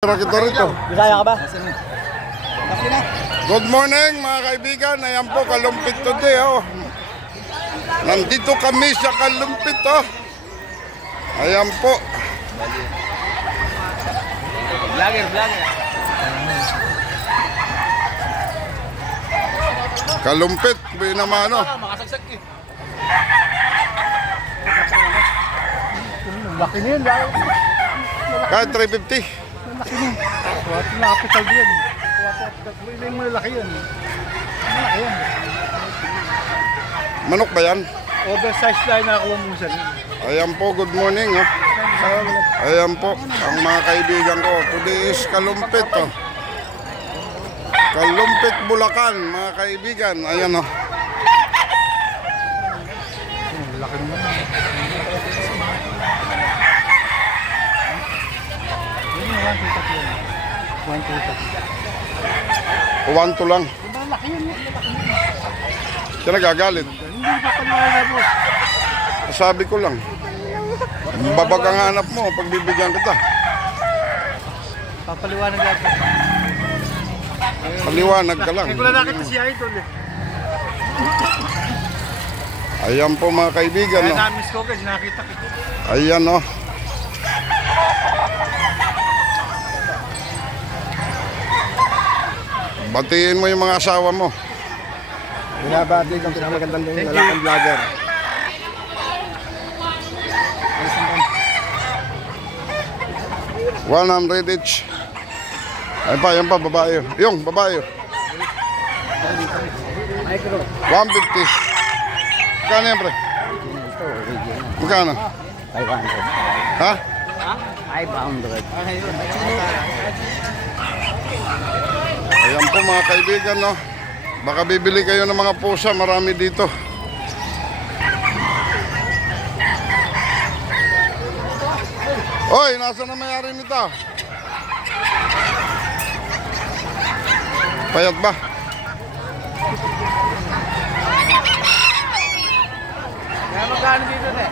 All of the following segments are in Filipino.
Kita rito. Bisaya ka ba? Good morning mga kaibigan. Ayan po, Kalumpit today. Nandito kami sa Kalumpit. Ayan po. Vlogger. Kalumpit, binamano. Makasagsak eh. Laki na yun, laki. Kahit 350. Malaki na. Nakapital din. Ito yung malaki yun. Malaki yan. Manok ba yan? Oversized line na nakuha mo sir. Ayan po, good morning. Ayan po, ang mga kaibigan ko. Today is Kalumpit. Kalumpit, Bulacan, mga kaibigan. Ayan o. Laki naman. Uwanto lang. Malaki yun. Siya nagagalit. Hindi pa kanina na boss. Sabi ko lang. Babag ang hanap mo, pagbibigyan kita. Papaliwanag lang. Paliwanag ka lang. Kaya ko lang nakita si Idol eh. Ayan po mga kaibigan. Kaya No? na-miss ko kasi nakita ko. Ayan o. Batiin mo yung mga asawa mo. Binabati kang pinakamagandang lalaking vlogger. $100 each. Yan pa, babae. Yung, babae. Micro. 150. Magkano yan, pre? Ito, original. Magkano? 500. Ha? 500. Ayan po mga kaibigan, no? Baka bibili kayo ng mga pusa, marami dito. Oy, nasa na mayari nito? Payat ba? Kaya magkano dito na eh?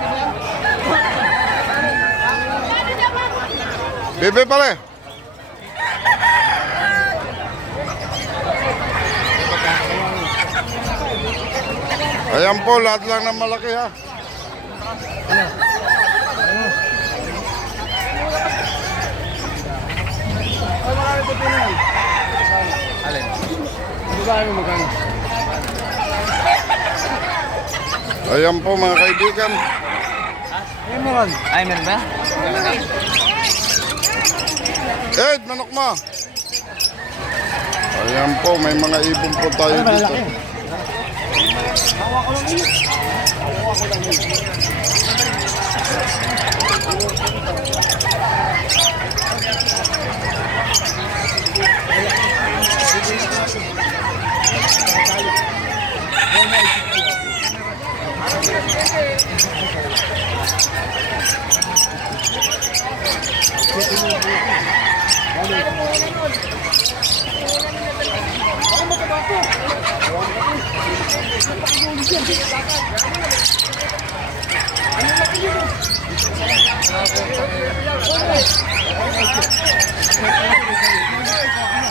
Bebe pare. Ayan po, lahat lang ng malaki ha. Magkano? Ayan po mga kaibigan. Ayun mo ron. Ay, meron ba? Ed, manok mo. Ayan po, may mga ibon po tayo dito.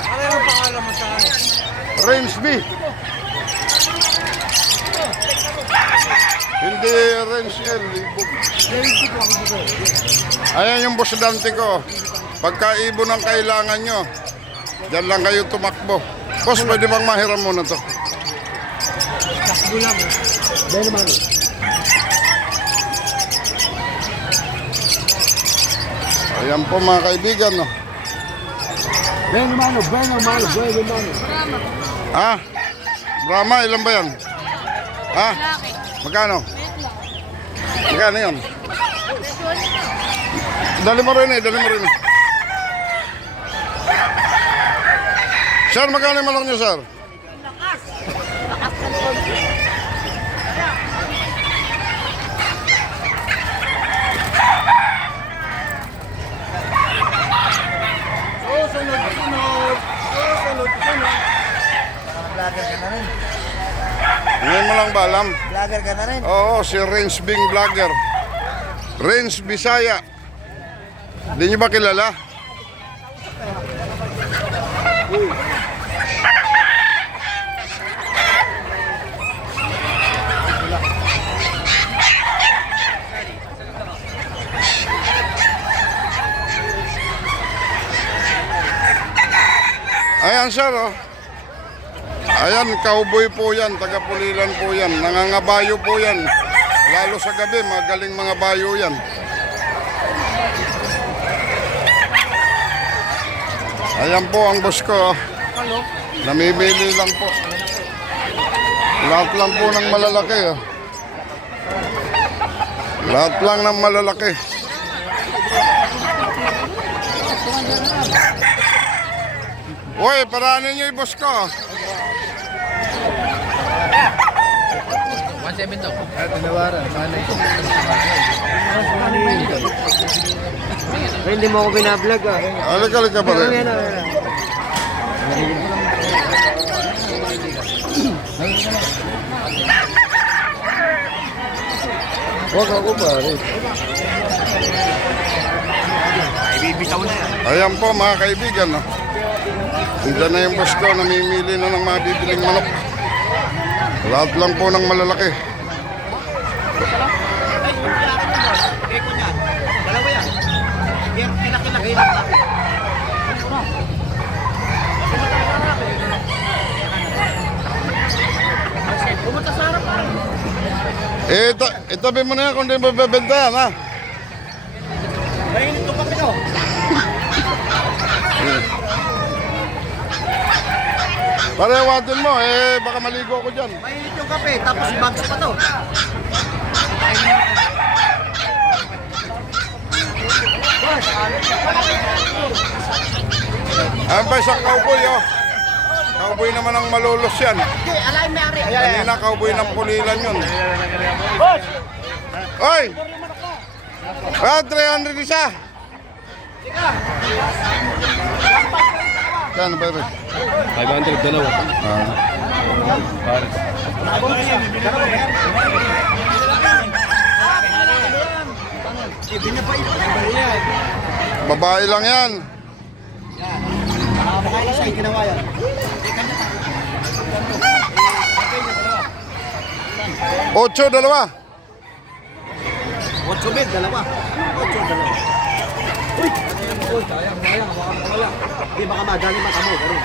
Ano yung pangalan mo sa ano? Range B. Hindi range L, ibog. Ayan yung boss dante ko. Pagka ibon ang kailangan nyo, dyan lang kayo tumakbo. Boss, pwede bang mahiram muna to? Takbo lang eh. Dahil naman. Ayan po mga kaibigan, no? Dahil naman. Ha? Brahma, ilan ba yan? Ha? Magkano? Magkano yun? Dali mo rin eh. Sir, magkano yung malaki nyo, sir? Vlogger ka na rin. Ngayon mo lang ba alam? Vlogger ka na rin. Oo, si Range Bing Vlogger. Range Bisaya. Hindi niyo ba kilala? Ayan, sir, oh. Ayan, cowboy po yan, taga-Pulilan po yan. Nangangabayo po yan. Lalo sa gabi, magaling mga bayo yan. Ayan po ang boss ko, oh. Namimili lang po. Lahat lang po ng malalaki, oh. Lahat lang ng malalaki. Uy, paranin niyo yung boss ko. 1.7 daw. Tinawaran. Manay. Hindi mo ako binablog ah. Halika pa rin. Huwag ako pare. Ayan po mga kaibigan, no? Diyan na yung boss ko, namimili na ng mga bibiling manok. Lahat lang po ng malalaki. Itabi mo na yan kung di mo bebenta yan, ha? Mainit yung kape ko. Parewatin mo, baka maligo ako dyan. Mainit yung kape, tapos bags pa to. Ayan pa isang cowboy, oh. Cowboy naman ang malulos yan. Alay, may-ari. Kanina cowboy ng Pulilan yun. Oy! 300 isa. Kano ba rin? 500 dalawa. Pares. Babae lang yan. Makailan siya, ginawa yan. 8, dalawa. 8 bed, dalawa. 8 dalawa. Uy! Uy, sayang. Wala. Di baka madali mata mo, gano'n.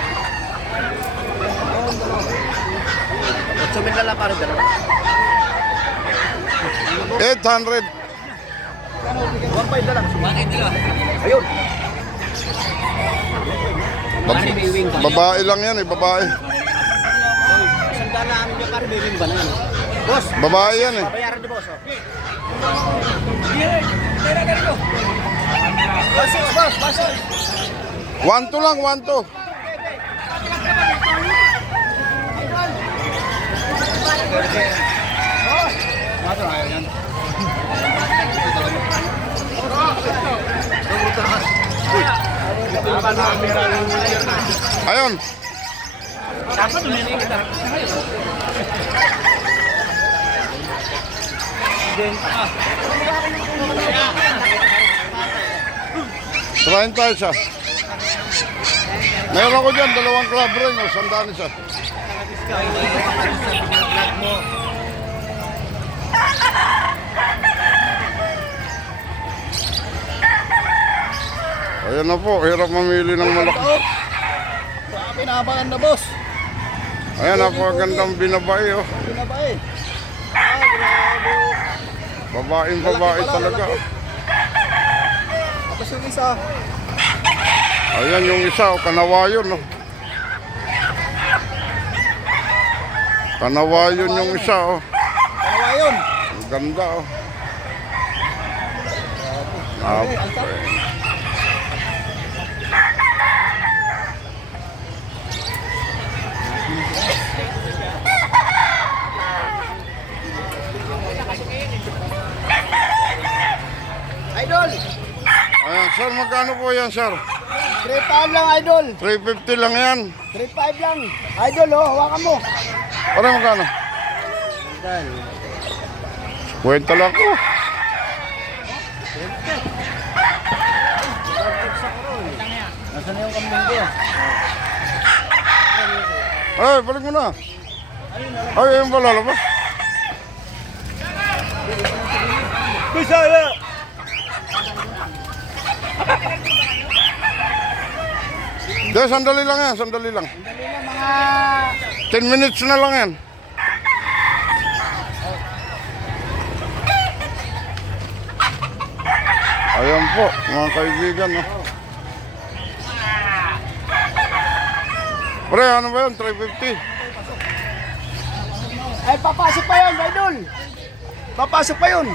8 bed dalawa para dalawa. 800. 1.5 dalawa. 1.5 dalawa. Ayun. Babae lang yan, babae. Isang dala amin niya para may ba na yan? Boss, Babae yan, bayaran ni boss. Boss, boss. 1-2 lang, 1-2. Ayun. Trying tayo siya. Meron ako dyan, 2 club ring, o 100 siya. Ayan na po, hirap mamili ng malaki. Pinabangan na boss. Ayan na po, gandang binabae, oh. Pinabae. Babaeng babae talaga. Tapos yung isa. Ayan yung isa, oh, kanawayon, oh. Kanawayon yung isa, oh. Kanawayon. Ang ganda, oh. Idol. Ayan, sir, magkano po yan, sir? 3.5 lang, idol. 350 lang yan. 3.5 lang. Idol, oh, hawakan mo. Para magkano? Kwenta lang ko. Nasaan na yung kambing ko? Ay, balik mo na. Ay, ayun pala, labas. Bisaya! Dahil sandali lang yan, sandali lang. Dali na mga... 10 minutes na lang yan. Ayan po, mga kaibigan. No? Pre, ano ba yun? 350? Ay, papasok pa yun, idol. Papasok pa yun.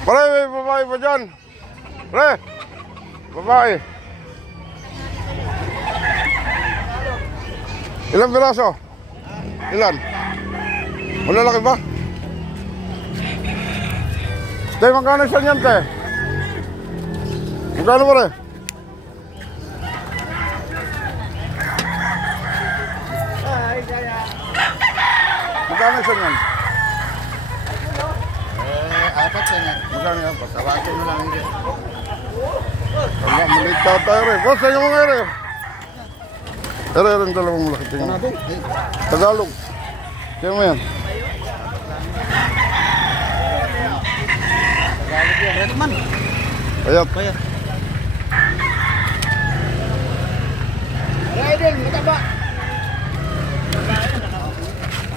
Pre, may babae pa dyan. Pre, babae. Ilang piraso? Ilan? Malalaki ba? Te, magkano siya niyan, te? Magkano ba, re? Magkano siya niyan? Apat yan yan. Magkano yan? Tawatin mo lang hindi. Wala, maliit ka tayo, re. Boss, sa'yo mga, re. Ere, ang dalawang malaki tingin. Tagalog. Kaya mo yan? Red man. Ayat. Kaya. Idol, mataba.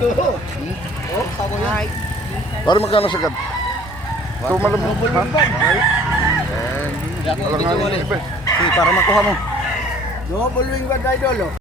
Oh, tabo yan. Pare, magkano sagad? Ito malamang. Ha? Walang nga nito iba. Para makuha mo. Double wing bag, idol.